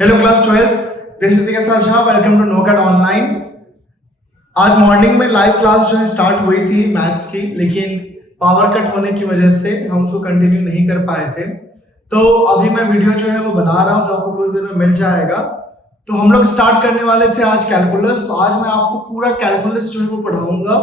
Hello class 12th, this is Dinesh Jha. Welcome to no cat online. आज morning में live class जो है start हुई थी मैथ्स की, लेकिन पावर कट होने की वजह से हम उसको कंटिन्यू नहीं कर पाए थे। तो अभी मैं वीडियो जो है वो बना रहा हूँ, जो आपको कुछ देर में मिल जाएगा। तो हम लोग स्टार्ट करने वाले थे आज कैलकुलस। तो आज मैं आपको पूरा कैलकुलस जो है वो पढ़ाऊंगा,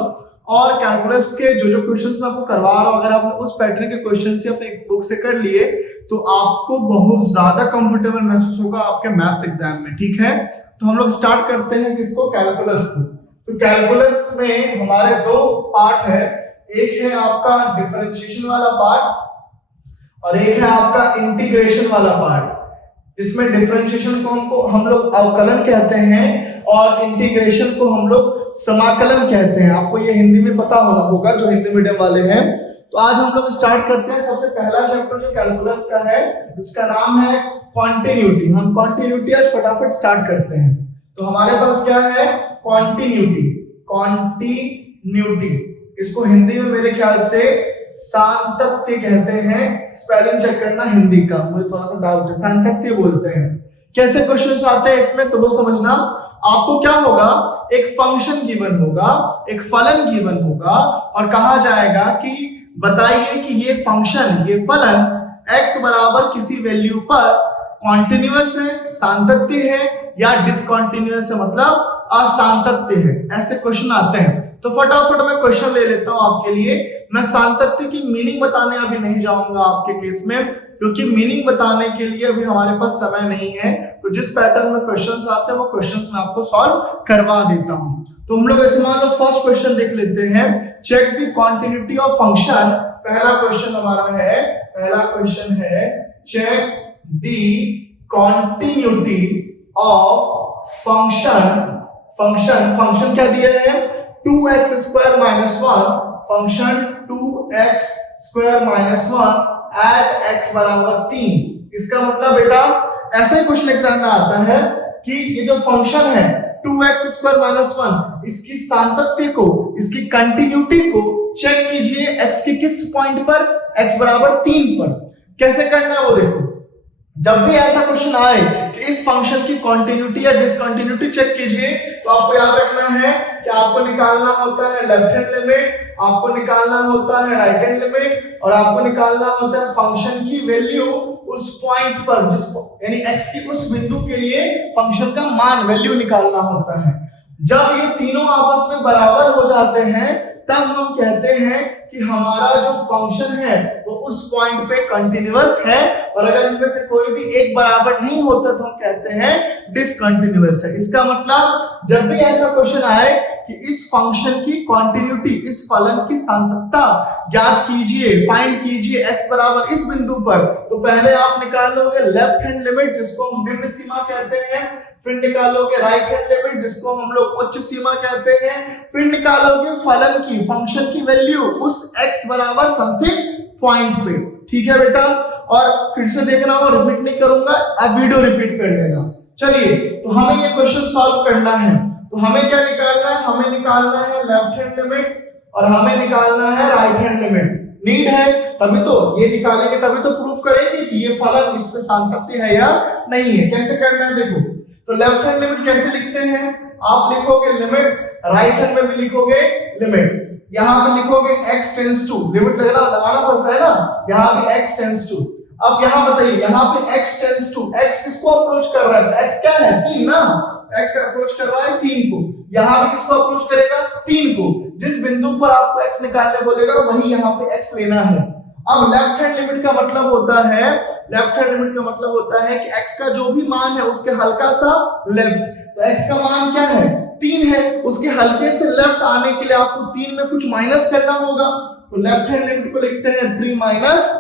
और कैलकुलस के जो क्वेश्चंस मैं आपको करवा रहा हूँ, अगर आपने उस पैटर्न के क्वेश्चन से अपने बुक से कर लिए तो आपको बहुत ज्यादा कंफर्टेबल महसूस होगा आपके मैथ्स एग्जाम में। ठीक है, तो हम लोग स्टार्ट करते हैं किसको, कैलकुलस को। तो कैलकुलस में हमारे दो पार्ट है, एक है आपका डिफरेंशिएशन वाला पार्ट और एक है आपका इंटीग्रेशन वाला पार्ट। इसमें डिफरेंशिएशन को हम लोग अवकलन कहते हैं और इंटीग्रेशन को हम लोग समाकलन कहते हैं। आपको ये हिंदी में पता होगा जो हिंदी मीडियम वाले हैं। तो आज हम लोग स्टार्ट करते हैं। सबसे पहला चैप्टर जो कैलकुलस का है उसका नाम है कॉन्टिन्यूटी। हम कॉन्टिन्यूटी आज फटाफट स्टार्ट करते हैं। तो हमारे पास क्या है, कॉन्टिन्यूटी। कॉन्टिन्यूटी इसको हिंदी में मेरे ख्याल से सातत्य कहते हैं। स्पेलिंग चेक करना हिंदी का, मुझे थोड़ा सा डाउट है, सातत्य बोलते हैं। कैसे क्वेश्चंस आते हैं इसमें तो वो समझना। आपको क्या होगा, एक फंक्शन गिवन होगा, एक फलन गिवन होगा और कहा जाएगा कि बताइए कि ये फंक्शन, ये फलन x बराबर किसी वैल्यू पर कॉन्टिन्यूअस है, सातत्य है, या डिसकंटिन्यूअस है, मतलब असातत्य है। ऐसे क्वेश्चन आते हैं। तो फटाफट मैं क्वेश्चन ले लेता हूं आपके लिए। मैं सातत्य की मीनिंग बताने अभी नहीं जाऊंगा आपके केस में, क्योंकि मीनिंग बताने के लिए अभी हमारे पास समय नहीं है। तो जिस पैटर्न में क्वेश्चंस आते हैं वो क्वेश्चंस मैं आपको सॉल्व करवा देता हूं। तो हम लोग ऐसे मान लो फर्स्ट क्वेश्चन देख लेते हैं, check the continuity of function. पहला क्वेश्चन हमारा है, पहला क्वेश्चन है check the continuity of function. Function क्या दिया है, 2x square minus 1। Function 2x square minus 1 at x बराबर 3। इसका मतलब बेटा ऐसा ही क्वेश्चन एग्जाम में आता है कि ये जो फंक्शन है 2x स्क्वायर माइनस 1, इसकी सातत्य को, इसकी कंटिन्यूटी को चेक कीजिए x के किस पॉइंट पर, x बराबर 3 पर। कैसे करना है वो देखो। जब भी ऐसा क्वेश्चन आए कि इस फंक्शन की कंटिन्यूटी या डिसकंटिन्यूटी चेक कीजिए, तो आपको याद रखना है कि आपको निकालना होता है लेफ्ट हैंड लिमिट, आपको निकालना होता है राइट हैंड लिमिट, और आपको निकालना होता है फंक्शन की वैल्यू उस पॉइंट पर, जिस यानी x की उस बिंदु के लिए फंक्शन का मान, वैल्यू निकालना होता है। जब ये तीनों आपस में बराबर हो जाते हैं तब हम कहते हैं कि हमारा जो फंक्शन है वो उस पॉइंट पे कंटिन्यूअस है, और अगर इनमें से कोई भी एक बराबर नहीं होता तो हम कहते हैं डिसकंटिन्यूअस है। इसका मतलब जब भी ऐसा क्वेश्चन आए कि इस फंक्शन की कंटिन्यूटी, इस फलन की सातत्यता ज्ञात कीजिए, फाइंड कीजिए x बराबर इस बिंदु पर, तो पहले आप निकालोगे लेफ्ट हैंड लिमिट जिसको हम निम्न सीमा कहते हैं, फिर निकालोगे राइट हैंड लिमिट जिसको हम लोग उच्च सीमा कहते हैं, फिर निकालोगे फलन की, फंक्शन की वैल्यू उस x बराबर समथिंग पॉइंट पे। ठीक है बेटा, और फिर से देखना, और रिपीट नहीं करूंगा, अब वीडियो रिपीट कर लेना। चलिए, तो हमें ये क्वेश्चन सॉल्व करना है। तो हमें क्या निकालना है, हमें निकालना है लेफ्ट हैंड लिमिट और हमें निकालना है राइट हैंड लिमिट। नीड है तभी तो ये निकालेंगे, तभी तो प्रूफ करेंगे कि ये फलन इसमें सातत्य है या नहीं है। कैसे करना है देखो। तो लेफ्ट हैंड लिमिट कैसे लिखते हैं, आप लिखोगे लिमिट, राइट हैंड में भी लिखोगे लिमिट। यहाँ पे लिखोगे x टेंड्स टू, लिमिट लगाना पड़ता है ना, यहाँ भी x टेंड्स टू। अब यहाँ बताइए, यहाँ पे x टेंड्स टू, x किसको अप्रोच कर रहा है, x क्या है 3 ना, x अप्रोच कर रहा है 3 को। यहाँ भी किसको अप्रोच करेगा, 3 को। जिस बिंदु पर आपको x निकालने बोलेगा वही यहाँ पे x लेना है। अब लेफ्ट हैंड लिमिट का मतलब होता है, लेफ्ट हैंड लिमिट का मतलब होता है कि x का जो भी मान है उसके हल्का सा लेफ्ट। तो x का मान क्या है, 3 है, उसके हल्के से लेफ्ट आने के लिए आपको 3 में कुछ माइनस करना होगा। तो लेफ्ट हैंड लिमिट को लिखते हैं 3 माइनस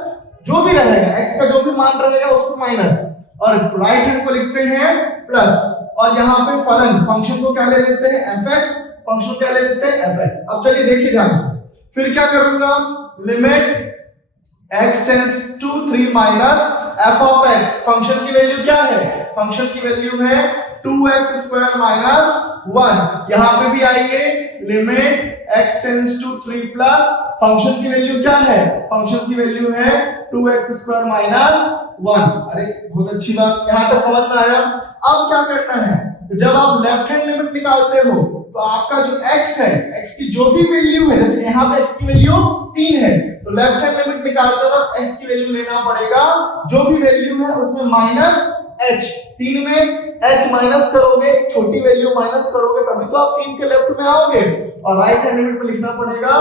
जो भी रहेगा, x का जो भी मान रहेगा उसको माइनस, और राइट हैंड को लिखते हैं प्लस, और यहाँ पे फलन, फंक्शन को क्या ले लेते हैं fx, फंक्शन क्या ले लेते हैं fx। अब चलिए देखिए ध्यान से, फिर क्या करूंगा, limit x tends to 3 minus f of x, function की वैल्यू क्या है, फंक्शन की वैल्यू है 2x स्क्वायर माइनस 1। यहां पे भी आइए, limit x tends to 3 plus, function की वैल्यू क्या है, फंक्शन की वैल्यू है 2x स्क्वायर माइनस 1। अरे बहुत अच्छी बात, यहां तक समझ में आया। अब क्या करना है, तो जब आप लेफ्ट हैंड लिमिट निकालते हो तो आपका जो x है, x की जो भी वैल्यू है, जैसे यहाँ पे x की वैल्यू 3 है, तो लेफ्ट हैंड लिमिट निकालते वक्त x की वैल्यू लेना पड़ेगा, जो भी वैल्यू है उसमें माइनस h, 3 में h माइनस करोगे, छोटी वैल्यू माइनस करोगे तभी तो आप 3 के लेफ्ट में आओगे, और राइट हैंड लिमिट में लिखना पड़ेगा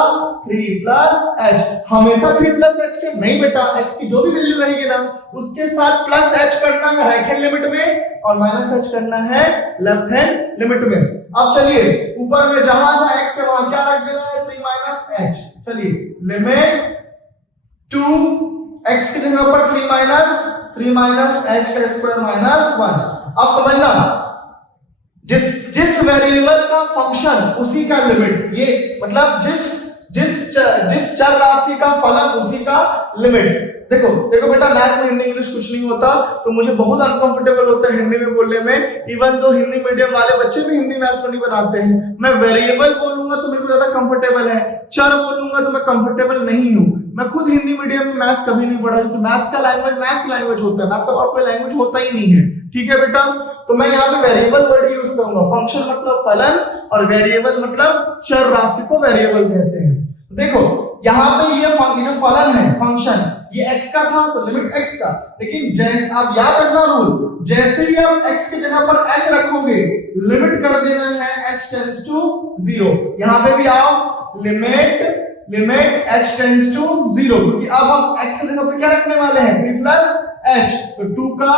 3 प्लस h। हमेशा 3 प्लस h के नहीं बेटा, x की जो भी वैल्यू रहेगी ना उसके साथ प्लस h करना है राइट हैंड लिमिट में, और माइनस h करना है लेफ्ट हैंड लिमिट में। अब चलिए ऊपर में जहां जहां x है वहां क्या रख देना है, 3 माइनस h। चलिए लिमिट 2 x की जगह पर 3 माइनस h का स्क्वायर माइनस 1। अब समझना, जिस वेरिएबल का फंक्शन उसी का लिमिट, ये मतलब जिस चर राशि का फलन उसी का लिमिट। देखो बेटा, मैथ्स में हिंदी इंग्लिश कुछ नहीं होता, तो मुझे बहुत अनकंफर्टेबल होता है हिंदी में बोलने में। इवन दो हिंदी मीडियम वाले बच्चे भी हिंदी मैथ्स को नहीं बनाते हैं। मैं वेरिएबल बोलूंगा तो मेरे को ज्यादा कंफर्टेबल है, चर बोलूंगा तो मैं कंफर्टेबल नहीं हूं। मैं खुद हिंदी मीडियम में मैथ्स कभी नहीं पढ़ा, क्योंकि मैथ्स का लैंग्वेज मैथ्स लैंग्वेज होता है, मैथ्स का और कोई लैंग्वेज होता ही नहीं है। ठीक है बेटा, तो मैं यहाँ पे वेरिएबल वर्ड यूज करूंगा। फंक्शन मतलब फलन और वेरिएबल मतलब चर राशि को वेरिएबल कहते हैं। देखो यहाँ पे ये जो फलन है, फंक्शन, ये x का था तो लिमिट x का, लेकिन जैसे आप याद रखना रूल, जैसे ही आप x की जगह पर h रखोगे लिमिट कर देना है h टेंड्स टू 0। यहाँ पे भी आओ, लिमिट h टेंड्स टू 0, क्योंकि अब हम x की जगह पर क्या रखने वाले हैं, 3 प्लस h, तो 2 का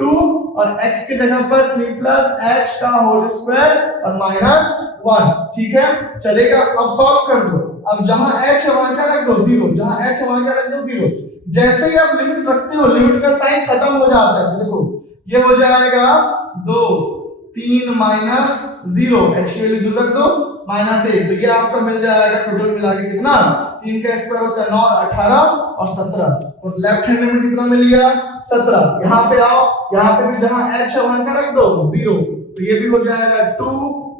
2 और x की जगह पर 3 प्लस h का होल स्क्वायर और माइनस 1। ठीक है, चलेगा। अब सॉल्व कर दो। अब जहां h है वहां क्या रख दो, 0, जहां h है वहां क्या रख दो, 0। जैसे ही आप लिमिट रखते हो लिमिट का साइन खत्म हो जाता है। देखो ये हो जाएगा 2 3 माइनस 0, h की वैल्यू 0 रख दो, माइनस 1, तो ये आपका मिल जाएगा टोटल मिला के कितना, 3 का स्क्वायर होता है 9, 18 और 17, और लेफ्ट हैंड लिमिट कितना मिल गया, 17। यहाँ पे आओ, यहाँ पे भी जहां h है वहां क्या रख दो, 0, तो ये भी हो जाएगा 2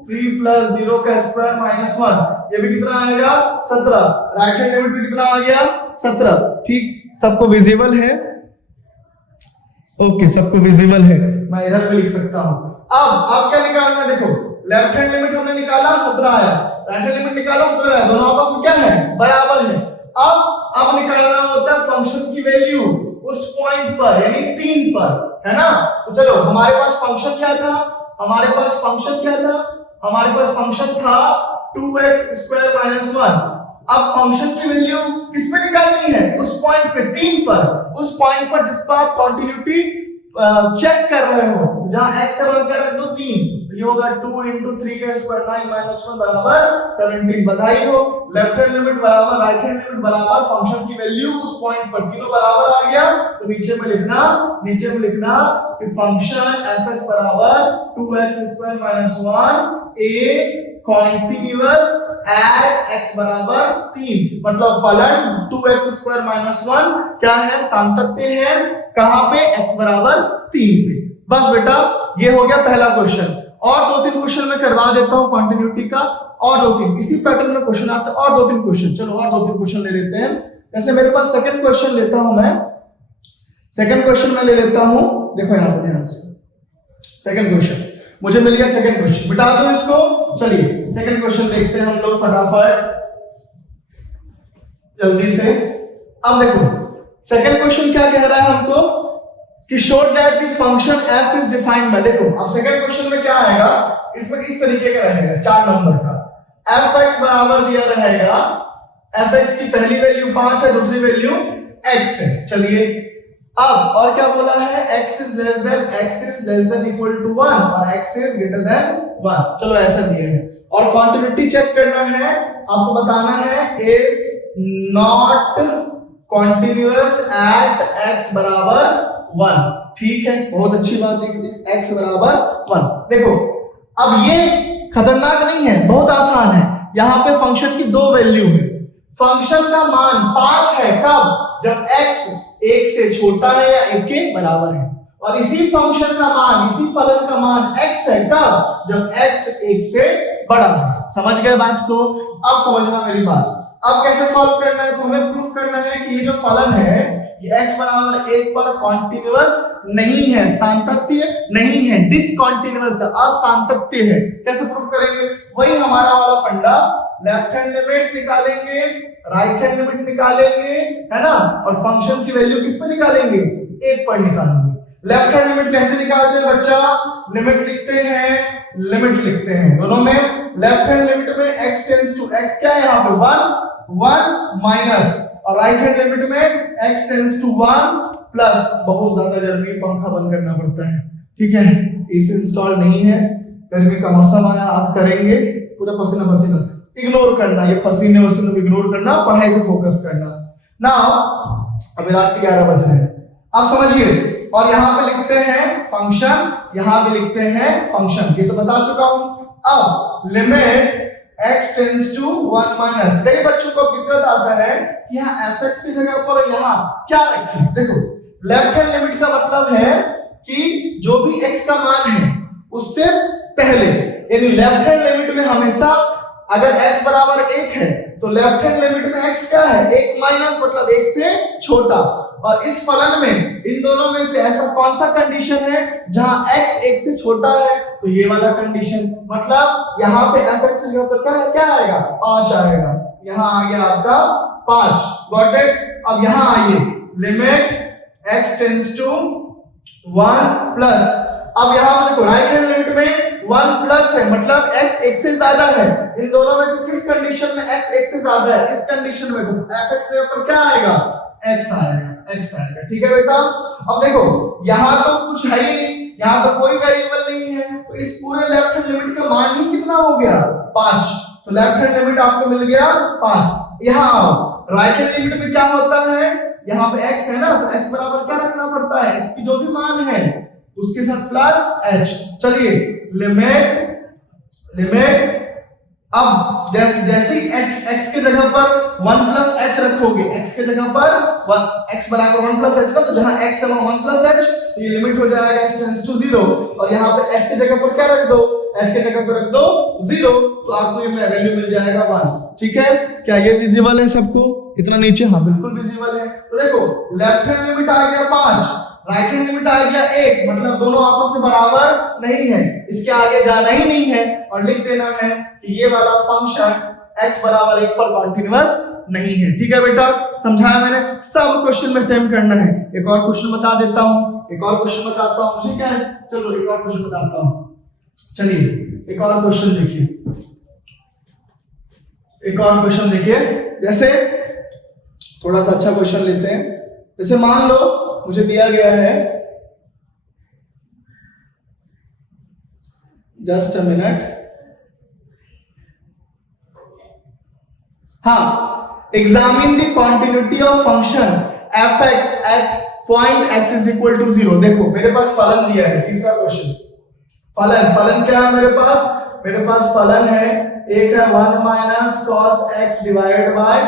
3 प्लस 0 का स्क्वायर माइनस 1, ये भी कितना आएगा, 17। राइट हैंड लिमिट भी कितना आ गया, 17। ठीक, सबको विजिबल है, ओके सबको विजिबल है, मैं इधर भी लिख सकता हूं। अब क्या निकालना है, देखो लेफ्ट हैंड लिमिट हमने निकाला 17 आया, राइट हैंड लिमिट निकाला 17 आया, दोनों आपस में क्या है, बराबर है। अब निकालना होता है फंक्शन की वैल्यू उस पॉइंट पर, यानी 3 पर, है ना। तो चलो हमारे पास फंक्शन क्या था, हमारे पास फंक्शन था 2x स्क्वायर माइनस 1। अब फंक्शन की वैल्यू किस पे निकालनी है, उस पॉइंट पे, 3 पर, उस पॉइंट पर जिस पर आप कंटिन्यूटी चेक कर रहे हो, जहां x है क्या रख दो 3, ये होगा 2 into 3 का स्क्वायर 9 minus 1 बराबर 17। बधाई हो, लेफ्ट हैंड लिमिट बराबर राइट हैंड लिमिट बराबर फंक्शन की वैल्यू उस पॉइंट पर, तीनों बराबर आ गया, तो नीचे में लिखना कि फंक्शन fx बराबर 2x square minus 1 is continuous at x बराबर 3। मतलब फलन 2x स्क्वायर माइनस 1 क्या है, सातत्य है, कहां पे, x बराबर 3 पे। बस बेटा ये हो गया पहला क्वेश्चन। और 2-3 क्वेश्चन मैं करवा देता हूं कंटिन्यूटी का, और 2-3 इसी पैटर्न में क्वेश्चन आता है, और 2-3 क्वेश्चन, चलो और 2-3 क्वेश्चन ले लेते हैं। जैसे मेरे पास सेकंड क्वेश्चन लेता हूं मैं, सेकंड क्वेश्चन मैं ले लेता हूं, देखो यहां पे ध्यान से, सेकंड क्वेश्चन मुझे मिल गया, सेकंड क्वेश्चन मिटा दो इसको। चलिए सेकंड क्वेश्चन देखते हैं हम लोग फटाफट जल्दी से। अब देखो सेकंड क्वेश्चन क्या कह रहा है हमको कि show that the function f is defined by, देखो अब सेकंड क्वेश्चन में क्या आएगा, इसमें इस तरीके का रहेगा 4 नंबर का, fx बराबर दिया रहेगा, fx की पहली वैल्यू 5 है, दूसरी वैल्यू x है। चलिए अब और क्या बोला है, x is less than equal to 1 और x इज ग्रेटर देन 1। चलो ऐसा दिए हैं, और क्वांटिटी चेक करना है, आपको बताना है is not continuous at x बराबर 1। ठीक है, बहुत अच्छी बात है, x बराबर 1। देखो अब ये खतरनाक नहीं है, बहुत आसान है। यहां पे फंक्शन की 2 वैल्यू है, फंक्शन का मान 5 है, कब, जब x 1 से छोटा है या 1 के बराबर है। और इसी फंक्शन का मान, इसी फलन का मान x है कब? जब x 1 से बड़ा है। समझ गए बात को? अब समझना मेरी बात। अब कैसे सॉल्व करना है? तो हमें प्रूफ करना है कि ये जो फलन है ये x बराबर 1 पर कॉन्टिन्यूअस नहीं है, सातत्य नहीं है, डिसकंटीन्यूअस है, असातत्य है। कैसे प्रूफ करेंगे? वही हमारा वाला फंडा, लेफ्ट हैंड लिमिट निकालेंगे, राइट हैंड लिमिट निकालेंगे, है ना, और फंक्शन की वैल्यू किस पे निकालेंगे? 1 पर निकालेंगे। लेफ्ट हैंड लिमिट कैसे निकालते हैं बच्चा? लिमिट लिखते हैं, लिमिट लिखते हैं दोनों में। लेफ्ट हैंड लिमिट में x टेंड्स टू x क्या है यहाँ पे? 1 माइनस, और राइट हैंड लिमिट में x टेंड्स टू 1 प्लस। बहुत ज्यादा गर्मी, पंखा बंद करना पड़ता है, ठीक है, एसी इंस्टॉल नहीं है, गर्मी का मौसम आया, आप करेंगे पूरा पसीना पसीना, इग्नोर करना, ये पसीने वसीने को इग्नोर करना, पढ़ाई पे फोकस करना। नाउ अभी रात के 11 बज रहे हैं, आप समझिए। और यहाँ पे लिखते हैं फंक्शन, यहाँ पे लिखते हैं फंक्शन, ये तो बता चुका हूं। अब limit x tends to 1 minus. कई बच्चों को दिक्कत आता है कि यहाँ fx की जगह पर यहाँ क्या रखें? देखो, लेफ्ट हैंड लिमिट का मतलब है कि जो भी x का मान है उससे पहले, यानी लेफ्ट हैंड लिमिट में हमेशा अगर x बराबर 1 है तो लेफ्ट हैंड लिमिट में x क्या है? 1 माइनस, मतलब 1 से छोटा। और इस फलन में इन दोनों में से ऐसा कौन सा कंडीशन है जहां x 1 से छोटा है? तो ये वाला कंडीशन, मतलब यहाँ पे fx की जगह पर क्या आएगा? 5 आएगा। यहाँ आ गया आपका 5, गॉट इट। अब यहाँ आइए, limit x tends to 1 plus. अब यहाँ पे देखो, राइट हैंड लिमिट में 1 प्लस है, मतलब x 1 से ज्यादा है। इन दोनों में से किस कंडीशन में x 1 से ज्यादा है? इस कंडीशन में तो fx से ऊपर क्या आएगा? x आएगा, ठीक है बेटा। अब देखो, यहाँ तो कुछ है ही नहीं, यहाँ तो कोई वेरिएबल नहीं है, तो इस पूरे लेफ्ट हैंड लिमिट का मान ही कितना हो गया? 5। तो लेफ्ट हैंड लिमिट आपको मिल गया 5। यहाँ आओ, राइट हैंड लिमिट में क्या होता है? यहाँ पे x है ना, तो x बराबर क्या रखना पड़ता है? x की जो भी मान है उसके साथ प्लस h। चलिए, लिमिट अब जैसे ही x के जगह पर 1 प्लस h रखोगे, x के जगह पर x बराबर 1 प्लस h का, तो जहां x है वहां 1 प्लस h, तो ये लिमिट हो जाएगा x टेंड्स टू 0। और यहाँ पे h के जगह पर क्या रख दो? h के जगह पर रख दो 0, तो आपको ये वैल्यू मिल जाएगा 1। ठीक है, क्या ये विजिबल है सबको? इतना नीचे? हाँ बिल्कुल विजिबल है। तो देखो, लेफ्ट हैंड लिमिट आ गया 5, राइट हैंड लिमिट आ गया 1, मतलब दोनों आपस में बराबर नहीं है, इसके आगे जाना ही नहीं है और लिख देना है कि ये वाला फंक्शन x बराबर 1 पर कॉन्टिन्यूअस नहीं है। ठीक है बेटा, समझाया मैंने। सब क्वेश्चन में सेम करना है। एक और क्वेश्चन बता देता हूँ, एक और क्वेश्चन बताता हूँ। मुझे क्या है, चलो एक और क्वेश्चन बताता हूँ। चलिए एक और क्वेश्चन देखिए, एक और क्वेश्चन देखिए। जैसे थोड़ा सा अच्छा क्वेश्चन लेते हैं। जैसे मान लो मुझे दिया गया है, जस्ट अ मिनट, हाँ, examine the continuity of function fx at point x is equal to 0। देखो मेरे पास फलन दिया है, तीसरा क्वेश्चन। फलन क्या है मेरे पास? मेरे पास फलन है, एक है 1 minus cos x divide by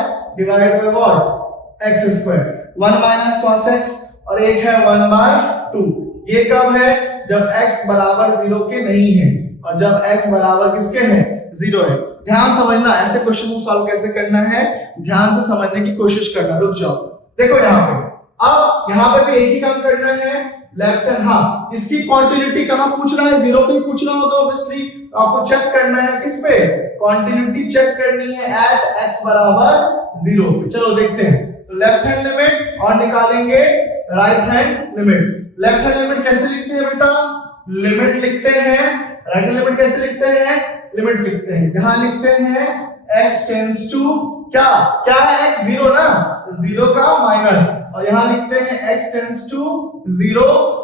what? x square. 1 minus cos x और एक है 1 बाय 2। ये कब है? जब x बराबर 0 के नहीं है और जब x बराबर किसके है? 0 है। ध्यान समझना, ऐसे क्वेश्चन को सॉल्व कैसे करना है, ध्यान से समझने की कोशिश करना। रुक जाओ, देखो यहाँ पे, अब यहाँ पे भी एक ही काम करना है, लेफ्ट हैंड। हाँ, इसकी कॉन्टिन्यूटी कहाँ पूछ रहा है? 0 पे ही पूछ रहा होगा ऑब्वियसली। आपको चेक करना है किस पे? कॉन्टिन्यूटी चेक करनी है एट x बराबर 0 पे। चलो देखते हैं। तो लेफ्ट हैंड लिमिट और निकालेंगे right hand limit. Left hand limit कैसे लिखते हैं बेटा? लिमिट लिखते हैं। राइट हैंड लिमिट कैसे लिखते हैं? लिमिट लिखते हैं। यहां लिखते हैं x टेंड्स टू क्या है? x 0 ना, 0 का माइनस, और यहां लिखते हैं x टेंड्स टू 0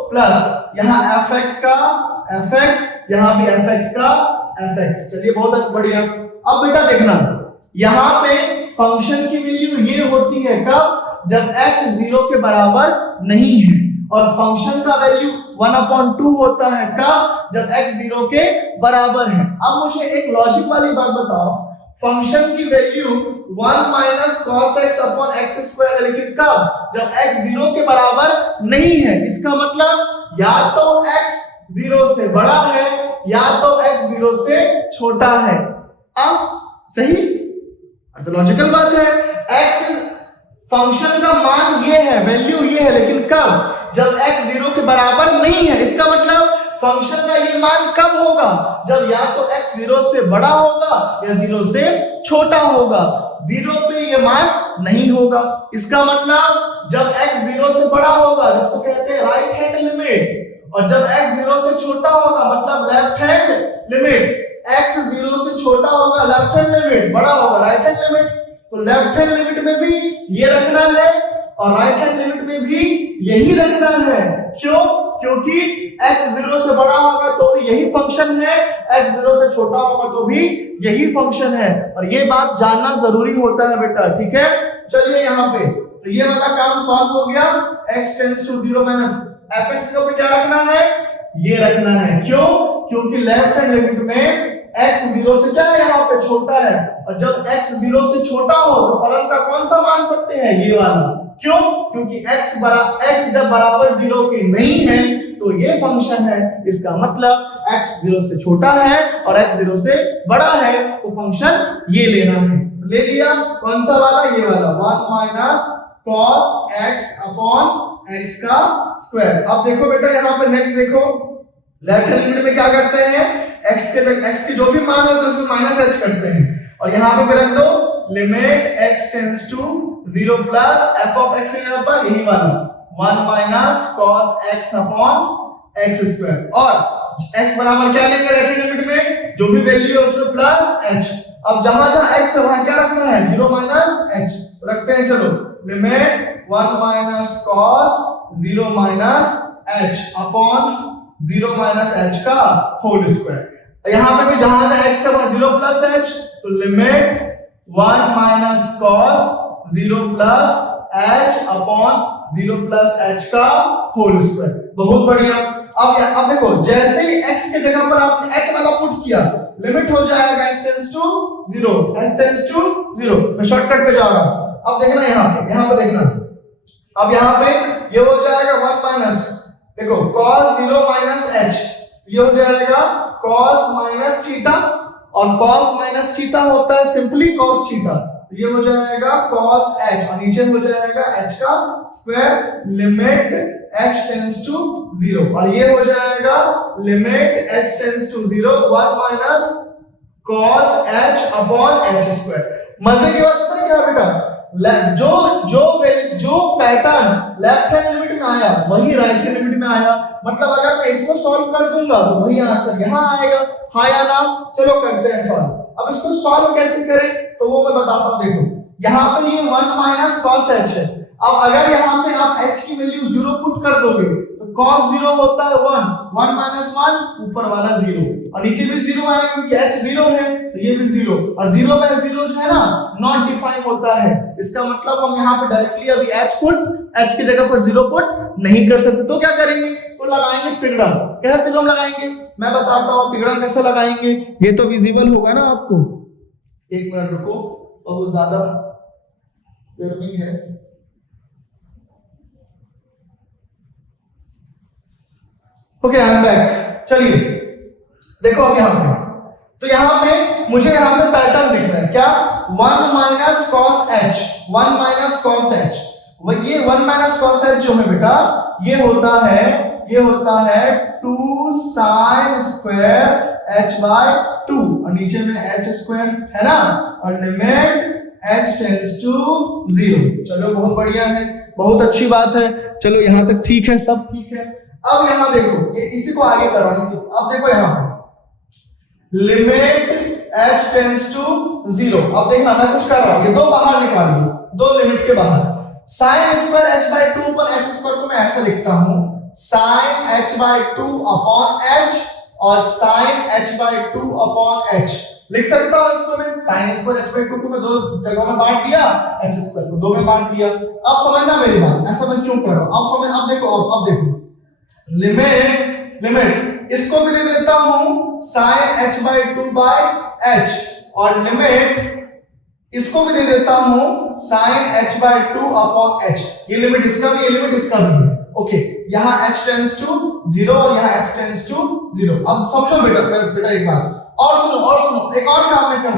प्लस, यहां fx का fx, यहां भी fx का fx। चलिए बहुत बढ़िया। अब बेटा देखना, यहां पे फंक्शन की वैल्यू ये होती है कब? जब x 0 के बराबर नहीं है, और फंक्शन का वैल्यू 1/2 होता है कब? जब x 0 के बराबर है। अब मुझे एक लॉजिक वाली बात बताओ, फंक्शन की value 1 minus cos x upon x square है, लेकिन कब? जब x 0 के बराबर नहीं है। इसका मतलब या तो x 0 से बड़ा है या तो x 0 से छोटा है। अब सही तो लॉजिकल बात है, x फंक्शन का मान ये है, वैल्यू ये है, लेकिन कब? जब x 0 के बराबर नहीं है। इसका मतलब फंक्शन का ये मान कब होगा? जब या तो x 0 से बड़ा होगा या 0 से छोटा होगा। 0 पे ये मान नहीं होगा। इसका मतलब जब x 0 से बड़ा होगा, जिसको कहते हैं राइट हैंड लिमिट, और जब x 0 से छोटा होगा मतलब लेफ्ट हैंड लिमिट। x 0 से छोटा होगा लेफ्ट हैंड लिमिट, बड़ा होगा राइट हैंड लिमिट। तो लेफ्ट हैंड लिमिट में भी ये रखना है और राइट हैंड लिमिट में भी यही रखना है। क्यों? क्योंकि x 0 से बड़ा होगा तो भी यही फंक्शन है, x 0 से छोटा होगा तो भी यही फंक्शन है, और ये बात जानना जरूरी होता है बेटा, ठीक है। चलिए यहाँ पे तो ये वाला काम सॉल्व हो गया। x tends to 0 minus fx के ऊपर क्या रखना है? ये रखना है। क्यों? क्योंकि लेफ्ट हैंड लिमिट में x 0 से क्या है, यहाँ पे छोटा है, और जब x 0 से छोटा हो तो फलन का कौन सा मान सकते हैं? ये वाला। क्यों? क्योंकि x जब बराबर 0 के नहीं है तो ये फंक्शन है। इसका मतलब x 0 से छोटा है और x 0 से बड़ा है, तो फंक्शन ये लेना है। ले लिया, कौन सा वाला? ये वाला 1 minus cos x upon x का स्क्वायर। अब देखो बेटा यहाँ पे नेक्स्ट देखो, लेफ्ट हैंड लिमिट में क्या करते हैं? x के जो भी मान होते हैं उसमें माइनस h करते हैं, और यहाँ पे रख दो limit x tends to 0 plus f of x यहाँ पर यही वाला 1 minus cos x upon x square, और x बराबर क्या लेंगे लेफ्ट हैंड लिमिट में? जो भी वैल्यू है उसमें प्लस h। अब जहां जहां x है वहां क्या रखना है? 0 माइनस h रखते हैं। चलो limit 1 minus cos 0 minus h upon 0 minus h का होल स्क्वायर। यहाँ पे भी जहां जहां x है वहां 0 प्लस h, तो limit 1 minus cos 0 plus h upon 0 plus h का होल स्क्वायर। बहुत बढ़िया। अब देखो जैसे ही x के जगह पर आपने h वाला पुट किया, लिमिट हो जाएगा h tends to 0, h tends to 0। मैं शॉर्टकट पे जा रहा हूं। अब देखना यहाँ पे देखना, अब यहाँ पे ये हो जाएगा 1 माइनस, देखो cos 0 माइनस h, ये हो जाएगा cos माइनस थीटा, और cos माइनस थीटा होता है सिंपली cos थीटा, ये हो जाएगा cos h, और नीचे हो जाएगा h का square limit h tends to 0, और ये हो जाएगा limit h tends to 0 1 minus cos h upon h square. मजे की बात पता है क्या बेटा? जो पैटर्न लेफ्ट हैंड लिमिट में आया वही राइट हैंड लिमिट में आया। मतलब अगर मैं इसको सॉल्व कर दूंगा तो वही आंसर यहाँ आएगा, हाँ या ना? चलो करते हैं सॉल्व। अब इसको सॉल्व कैसे करें तो वो मैं बताता हूँ। देखो यहाँ पे ये 1 माइनस कॉस h है। अब अगर यहाँ पे आप h की वैल्यू 0 पुट कर दोगे तो cos 0 होता है 1, 1 माइनस 1 ऊपर वाला 0, और नीचे भी 0 आएगा क्योंकि h 0 है तो ये भी 0, और 0 बाय 0 जो है ना नॉट डिफाइन होता है। इसका मतलब हम यहाँ पे डायरेक्टली अभी h की जगह पर 0 पुट नहीं कर सकते। तो क्या करेंगे? तो लगाएंगे तिगड़म। कैसे तिगड़म लगाएंगे मैं बताता हूँ। तिगड़म कैसे लगाएंगे ये तो विजिबल होगा ना आपको। एक मिनट रुको, बहुत ज्यादा गर्मी है। Okay I am back. चलिए देखो अब यहाँ पे, तो यहाँ पे मुझे यहाँ पे पैटर्न दिख रहा है क्या? 1 minus cos h, 1 minus cos h, ये 1 माइनस कॉस h जो है बेटा ये होता है 2 साइन स्क्वायर h बाय 2, और नीचे में h स्क्वायर है ना, और लिमिट h टेंड्स टू 0। चलो बहुत बढ़िया है, बहुत अच्छी बात है। चलो यहाँ तक ठीक है, सब ठीक है। अब यहाँ देखो, ये इसी को आगे करो, इसी। अब देखो यहाँ पे लिमिट h टेंड्स टू 0। अब देखना मैं कुछ कर रहा हूँ, ये दो बाहर निकालिए, दो लिमिट के बाहर। साइन स्क्वायर h बाय 2 पर h स्क्वायर को मैं ऐसे लिखता हूँ sine h by 2 upon h, और sine h by 2 upon h लिख सकता हूँ इसको मैं। साइन स्क्वायर h बाय 2 को मैं दो जगहों में बांट दिया, h स्क्वायर को दो में बांट दिया। अब समझना मेरी बात, ऐसा मैं क्यों कर रहा हूँ अब समझ। अब देखो लिमिट इसको भी दे देता हूं sine h by 2 by h, और लिमिट इसको भी दे देता हूं sin h/2 अपॉन h। ये लिमिट इसका भी, ये लिमिट इसका भी है। ओके, यहां h टेंड्स टू 0 और यहां h टेंड्स टू 0। अब समझो बेटा एक बात और सुनो, एक और काम मैं कर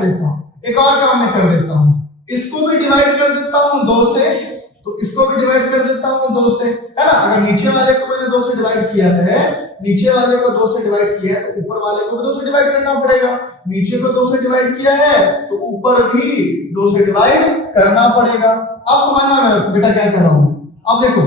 देता हूं, इसको भी डिवाइड कर देता हूं 2 से, तो इसको भी डिवाइड कर देता हूं 2 से, है ना। अगर नीचे वाले को मैंने 2 से डिवाइड किया है, नीचे वाले को 2 से डिवाइड किया है, तो ऊपर वाले को भी 2 से डिवाइड करना पड़ेगा। नीचे को 2 से डिवाइड किया है तो ऊपर भी 2 से डिवाइड करना पड़ेगा। अब समझना मैं बेटा क्या कर रहा हूं। अब देखो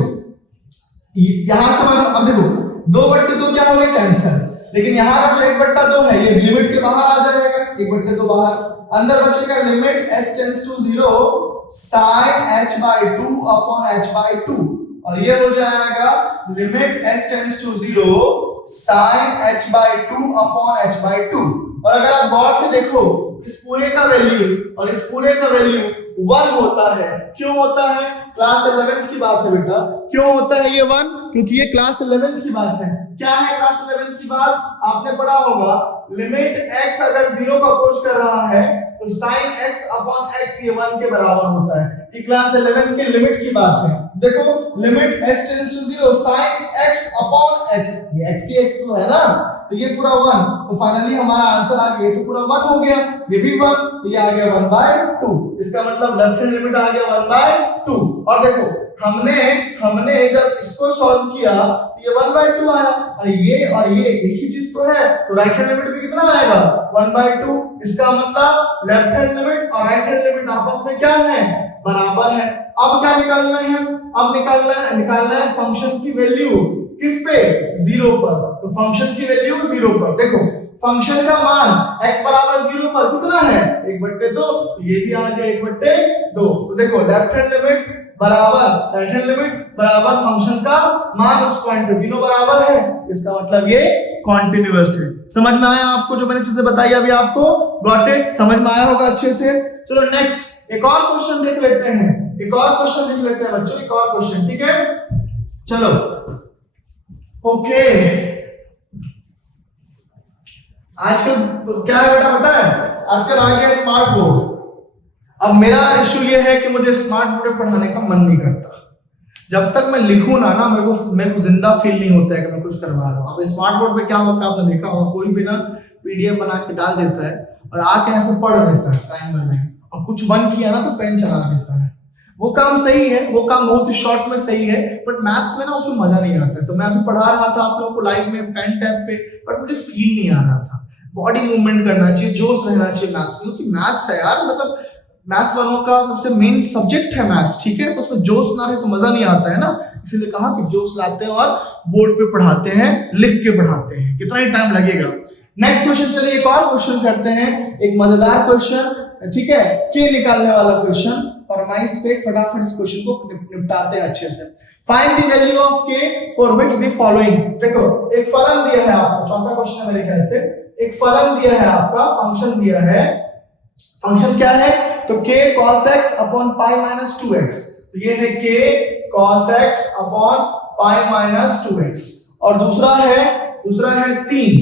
यहां समझ, अब देखो 2/2 क्या हो गया, कैंसिल। लेकिन यहां का जो 1/2 है ये लिमिट के बाहर आ जाएगा, 1/2 बाहर, अंदर बचेगा limit h tends to 0 sin h/2 upon h/2, और ये हो जाएगा limit h tends to 0 sin h/2 upon h/2। और अगर आप गौर से देखो इस पूरे का वैल्यू और इस पूरे का वैल्यू 1 होता है। क्यों होता है? क्लास 11th की बात है बेटा। क्यों होता है ये 1? क्योंकि ये क्लास 11th की बात है। क्या है क्लास 11th की बात? आपने पढ़ा होगा लिमिट x अगर 0 को अप्रोच कर रहा है तो sin x अपॉन x ये 1 के बराबर होता है। ये क्लास 11th के लिमिट की बात है। देखो limit h tends to 0 sin x upon x, ये x ही x तो है ना, तो ये पूरा 1, तो फाइनली हमारा आंसर आ गया, तो पूरा 1 हो गया, ये भी 1, तो ये आ गया 1/2। इसका मतलब लेफ्ट हैंड लिमिट आ गया 1/2। और देखो हमने जब इसको सॉल्व किया तो ये 1/2 आया, और ये एक ही चीज तो है, तो राइट हैंड लिमिट भी कितना आएगा 1/2। इसका मतलब लेफ्ट हैंड लिमिट और राइट हैंड लिमिट आपस में क्या है, बराबर है। अब क्या निकालना है? अब निकालना है फंक्शन की वैल्यू किस पे, 0 पर। तो फंक्शन की वैल्यू 0 पर, देखो फंक्शन का मान x बराबर 0 पर कितना है, 1/2, तो ये भी आ गया 1/2। तो देखो लेफ्ट हैंड लिमिट बराबर राइट हैंड लिमिट बराबर फंक्शन का मान उस पॉइंट पे तीनों बराबर है, इसका मतलब ये कॉन्टिन्यूअस है। समझ में आया आपको जो मैंने चीजें बताई अभी आपको? Got it? समझ में आया होगा अच्छे से। चलो नेक्स्ट एक और क्वेश्चन देख लेते हैं, बच्चों, एक और क्वेश्चन, ठीक है। चलो ओके, आजकल क्या है बेटा पता है, आजकल आ गया स्मार्ट बोर्ड। अब मेरा इशू ये है कि मुझे स्मार्ट बोर्ड पे पढ़ाने का मन नहीं करता। जब तक मैं लिखूं ना मेरे को जिंदा फील नहीं होता है कि मैं कुछ करवा रहा हूं। अब स्मार्ट बोर्ड पे क्या होता है आपने देखा होगा, कोई भी ना पीडीएफ बना के डाल देता है और आके ऐसे पढ़ देता है टाइम में, और कुछ मन किया ना तो पेन चला देता है। वो काम सही है, वो काम बहुत ही शॉर्ट में सही है, बट मैथ्स में ना उसमें मजा नहीं आता है। तो मैं अभी पढ़ा रहा था आप लोगों को लाइव में पेन टैब पे, बट मुझे फील नहीं आ रहा था। बॉडी मूवमेंट करना चाहिए, जोश रहना चाहिए मैथ्स, क्योंकि मैथ्स है यार, मतलब मैथ्स वालों का सबसे मेन सब्जेक्ट है मैथ्स, ठीक है। तो उसमें जोश ना रहे तो मजा नहीं आता है ना, इसीलिए कहा कि जोश लाते हैं और बोर्ड पे पढ़ाते हैं, लिख के पढ़ाते हैं, कितना ही टाइम लगेगा। नेक्स्ट क्वेश्चन, चलिए एक और क्वेश्चन करते हैं, एक मजेदार क्वेश्चन, ठीक है, के निकालने वाला क्वेश्चन। फरमाइश पे फटाफट इस क्वेश्चन को निपटाते हैं अच्छे से। फाइंड द वैल्यू ऑफ के फॉर व्हिच द फॉलोइंग। देखो एक फलन दिया है आपको, चौथा क्वेश्चन है मेरे ख्याल से, एक फलन दिया है आपका, फंक्शन दिया है। फंक्शन क्या है? तो k cos x अपॉन पाई माइनस 2x, तो ये है k cos x अपॉन पाई माइनस 2x, और दूसरा है 3।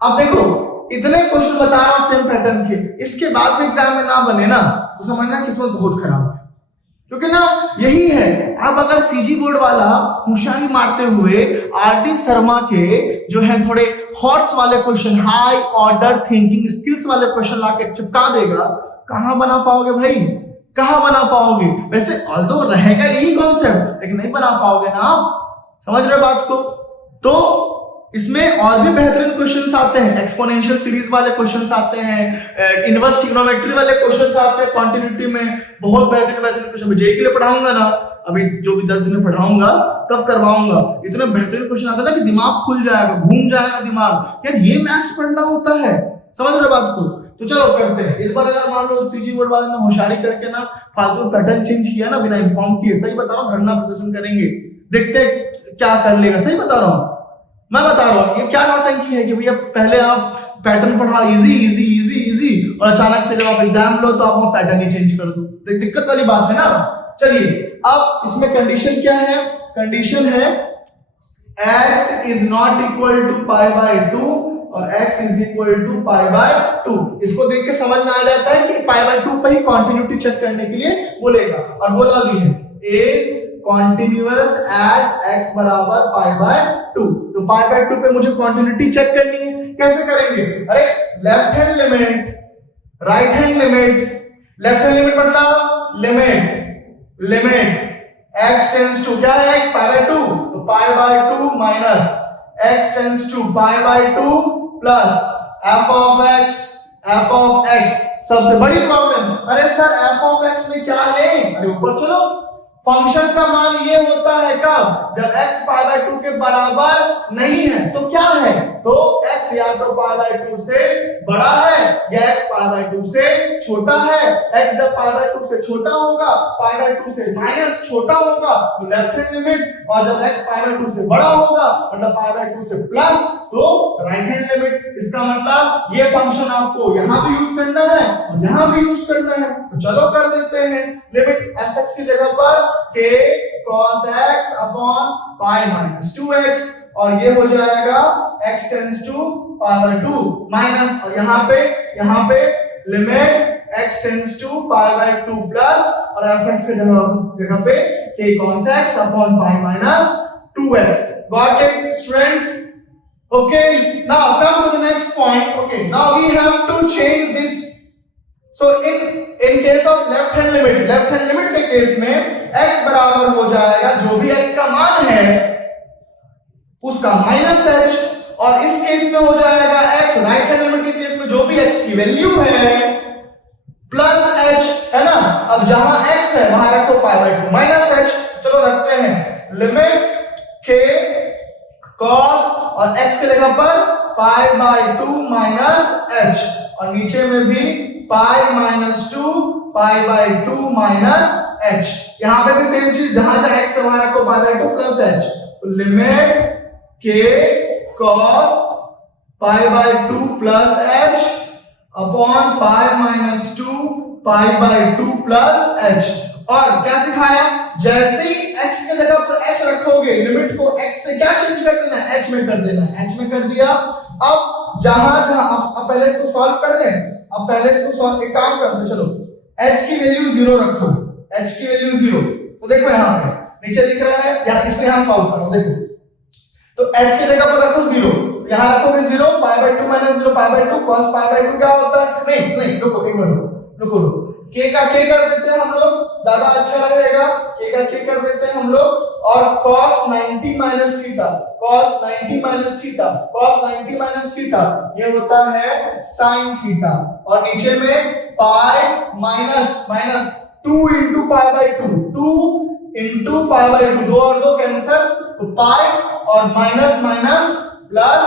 अब देखो इतने क्वेश्चन बता रहा हूं सेम पैटर्न के, इसके बाद में एग्जाम में ना बने ना तो समझना किस्मत बहुत खराब है, क्योंकि ना यही है। अब अगर सीजी बोर्ड वाला होशियारी मारते हुए आरडी शर्मा के जो है थोड़े हॉट्स वाले question, high order thinking skills वाले क्वेश्चन लाके चिपका देगा, कहां बना पाओगे भाई, कहां बना पाओगे? वैसे ऑल्दो रहेगा यही कॉन्सेप्ट, लेकिन नहीं बना पाओगे ना आप, समझ रहे बात को? तो इसमें और भी बेहतरीन क्वेश्चंस आते हैं, एक्सपोनेंशियल सीरीज वाले क्वेश्चंस आते हैं, इनवर्स ट्रिग्नोमेट्री वाले क्वेश्चंस आते हैं, क्वांटिटेटिव में बहुत बेहतरीन क्वेश्चन। जेई के लिए पढ़ाऊंगा ना, अभी जो भी 10 दिन में पढ़ाऊंगा तब करवाऊंगा, इतने बेहतरीन क्वेश्चन आते हैं ना कि दिमाग खुल जाएगा, घूम जाएगा दिमाग, यार ये मैथ्स पढ़ना होता है, समझ रहे बात को? तो चलो करते हैं। इस बार अगर मान लो सीजी बोर्ड वाले ने होशियारी करके ना फालतू पैटर्न चेंज किया ना बिना इन्फॉर्म किए, सही बता रहा हूँ, धरना प्रदर्शन करेंगे, देखते क्या कर लेगा। सही बता रहा हूँ, मैं बता रहा हूँ, ये क्या नौटंकी है कि भैया पहले आप पैटर्न पढ़ा इजी इजी इजी इजी, और अचानक से जब आप एग्जाम लो तो आप वो पैटर्न ही चेंज कर दो, दिक्कत वाली बात है ना। चलिए अब इसमें कंडीशन क्या है? कंडीशन है x is not equal to pi by 2 और x is equal to pi by 2। इसको देख के समझ में आ जाता है कि पाई बाय 2 पे ही कंटिन्यूटी चेक करने के लिए बोलेगा, और बोला भी है इज कॉन्टिन्यूअस एट x बराबर पाई बाय 2। तो पाई बाय 2 पे मुझे कंटिन्यूटी चेक करनी है, कैसे करेंगे? अरे left hand limit, right hand limit. Left hand limit मतलब लिमिट x टेंड्स टू, क्या है x? पाई बाय 2, तो pi by 2 minus x tends to pi by 2 plus f of x। सबसे बड़ी प्रॉब्लम, अरे सर f ऑफ x में क्या लें? अरे ऊपर चलो, फंक्शन का मान ये होता है कब? जब x पाई बाय 2 के बराबर नहीं है। तो क्या है? तो x या तो पाई बाय 2 से बड़ा है या x पाई बाय 2 से छोटा है। x जब पाई बाय 2 से छोटा होगा, पाई बाय 2 से माइनस छोटा होगा, तो लेफ्ट हैंड लिमिट, और जब x पाई बाय 2 से बड़ा होगा मतलब पाई बाय 2 से प्लस, तो राइट हैंड लिमिट। इसका मतलब ये फंक्शन आपको यहां भी यूज करना है और यहां भी यूज करना है। तो चलो कर देते हैं। लिमिट fx की जगह पर k cos x अपॉन पाई माइनस 2x, और ये हो जाएगा x tends to pi by 2 minus, और यहाँ पे limit x tends to pi by 2 plus, और fx की जगह पे k cos x अपॉन pi minus 2x। Got it, students? Okay, now come to the next point. Okay, now we have to change this. So in case of left hand limit के case में x बराबर हो जाएगा जो भी x का मान है उसका माइनस h, और इस केस में हो जाएगा x, राइट हैंड लिमिट के केस में जो भी x की वैल्यू है प्लस h, है ना। अब जहां x है वहां रखो पाई बाय 2 माइनस h। चलो रखते हैं लिमिट k cos, और x के जगह पर पाई बाय 2 माइनस h, और नीचे में भी पाई minus 2 pi by 2 minus h। यहां पे भी सेम चीज, जहां जहां x है वहां रखो पाई बाय 2 प्लस h। तो limit k cos pi by 2 plus h upon pi minus 2 pi by 2 plus h। और क्या सिखाया? जैसे ही x की जगह पर h रखोगे, लिमिट को x से क्या चेंज कर देना है? h में कर देना है। h में कर दिया। अब जहां अब पहले इसको सॉल्व कर लें। अब पहले इसको सॉल्व, एक काम करते, चलो h की वैल्यू 0 रखो, h की वैल्यू 0। तो देखो यहाँ पे नीचे दिख रहा है, या इसको यहाँ सॉल्व करो, देखो तो h की जगह पर रखो 0, यहाँ रखोगे 0, पाई by 2 minus 0 pi by 2, cos pi by 2 क्या होता है? नहीं रुको, एक मिनट रुको, k का k कर देते हैं हम लोग, ज्यादा अच्छा रहेगा। k का k कर देते हैं हम लोग, और cos 90 minus theta, cos 90 minus theta, cos 90 minus theta ये होता है sin थीटा, और नीचे में पाई minus 2 into pi by 2, 2 into pi by 2, 2 और 2 कैंसिल, तो पाई और माइनस प्लस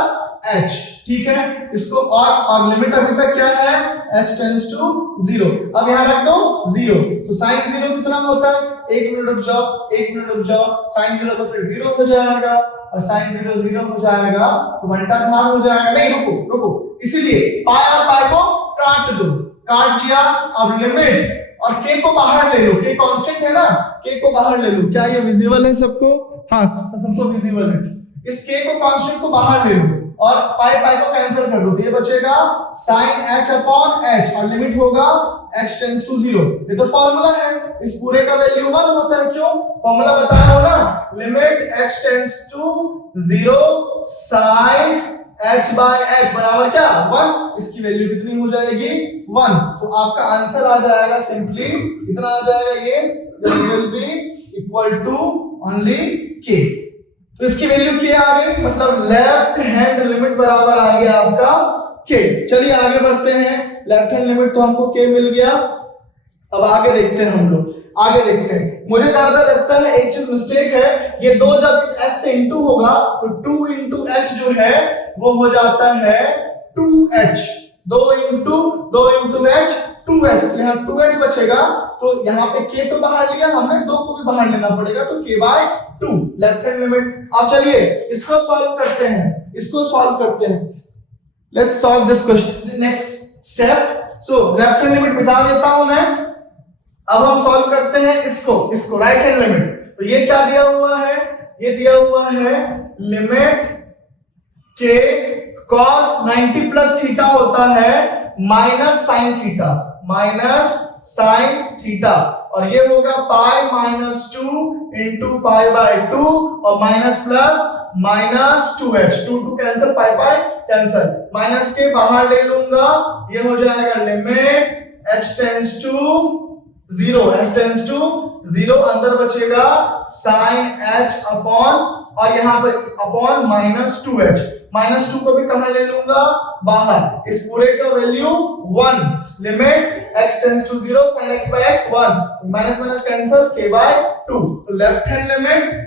h। ठीक है, इसको और लिमिट अभी तक क्या है? h tends to 0। अब यहां रख दो 0, तो sin 0 कितना होता है? 1 मिनट रुक जाओ, sin 0 तो फिर 0 हो जाएगा, और sin 0 0 हो जाएगा, तो घंटाधार हो जाएगा। नहीं रुको, इसीलिए पाई और पाई को काट दो, काट दिया। अब लिमिट और k को बाहर ले लो, k कांस्टेंट है ना, k को बाहर ले लो। क्या ये विजिबल है सबको? हाँ, सबको विजिबल है। इस k को कांस्टेंट को बाहर ले लो, और पाई को कैंसिल कर दो, तो ये बचेगा sin h अपॉन h, और लिमिट होगा h टेंड्स टू 0। ये तो फॉर्मूला है, इस पूरे का वैल्यू 1 होता है। क्यों? फॉर्मूला बताया हो ना, limit h tends to 0 sin h by h बराबर क्या? 1। इसकी वैल्यू कितनी हो जाएगी? 1। तो आपका आंसर आ जाएगा सिंपली इतना आ जाएगा, ये will be equal to only k। तो इसकी वैल्यू k आ गई, मतलब लेफ्ट हैंड लिमिट बराबर आ गया आपका k। चलिए आगे बढ़ते हैं। लेफ्ट हैंड लिमिट तो हमको k मिल गया। अब आगे देखते हैं हम लोग, आगे देखते हैं। मुझे ज्यादा लगता है एक चीज मिस्टेक है, ये 2 जब इस h से इंटू होगा तो 2 इंटू h जो है वो हो जाता है 2h। 2 इंटू h 2h, तो यहाँ 2h बचेगा, तो यहाँ पे k तो बाहर लिया हमने, 2 को भी बाहर लेना पड़ेगा, तो k by 2 left hand limit. अब चलिए इसको सॉल्व करते हैं, let's solve this question. Next step, so left hand limit मिटा देता हूं मैं। अब हम सॉल्व करते हैं इसको राइट हैंड लिमिट। तो ये क्या दिया हुआ है? ये दिया हुआ है limit k cos 90 plus theta होता है minus sine theta, minus sine theta, और ये होगा pi minus 2 into pi by 2 और minus plus minus 2h, 2 2 cancel, pi pi cancel, minus के बाहर ले लूंगा, ये हो जाएगा limit h tends to 0, h tends to 0, अंदर बचेगा साइन h अपॉन, और यहाँ पे अपॉन माइनस 2h, माइनस 2 को भी कहां ले लूंगा, बाहर, इस पूरे का value 1, limit x tends to 0 sin x by x 1, minus minus cancel, k by 2, तो left hand limit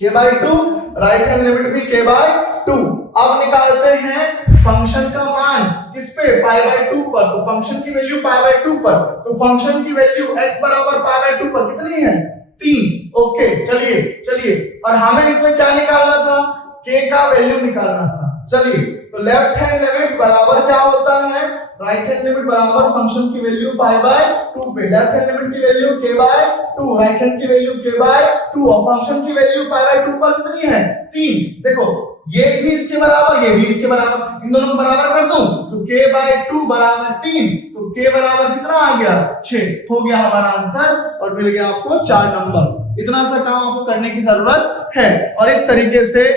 k by 2, right hand limit भी k by 2। अब निकालते हैं फंक्शन का मान किस पे, पाई बाय 2 पर, तो फंक्शन की वैल्यू पाई बाय 2 पर, तो फंक्शन की वैल्यू x बराबर पाई बाय 2 पर कितनी है, 3। ओके, चलिए चलिए, और हमें इसमें क्या निकालना था, k का वैल्यू निकालना था। चलिए, तो लेफ्ट हैंड लिमिट बराबर क्या होता है, राइट हैंड लिमिट बराबर फंक्शन की वैल्यू पाई बाय 2 पे, लेफ्ट हैंड लिमिट की value k by 2, right hand की वैल्यू k बाय 2, और फंक्शन की वैल्यू पाई बाय 2 पर कितनी है, 3। देखो ये भी इसके बराबर, ये भी इसके बराबर, इन दोनों को बराबर कर दूं तो k बाय 2 बराबर 3, तो k बराबर कितना आ गया, 6, हो गया हमारा आंसर, और मिल गया आपको 4 नंबर। इतना सा काम आपको करने की जरूरत है, और इस तरीके से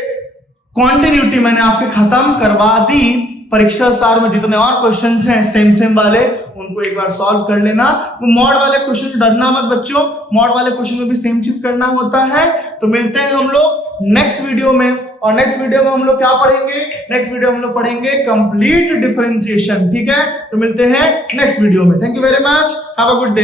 कॉन्टिन्यूटी मैंने आपके खत्म करवा दी। परीक्षा सार में जितने और क्वेश्चंस हैं सेम वाले, उनको एक बार सॉल्व कर लेना। वो मॉड वाले क्वेश्चन डरना मत बच्चों, मॉड वाले क्वेश्चन में भी सेम चीज करना होता है। तो मिलते हैं हम लोग नेक्स्ट वीडियो में, और नेक्स्ट वीडियो में हम लोग क्या पढ़ेंगे, नेक्स्ट वीडियो में हम लोग पढ़ेंगे कंप्लीट डिफरेंशिएशन, ठीक है। तो मिलते हैं नेक्स्ट वीडियो में। Thank you very much, have a good day.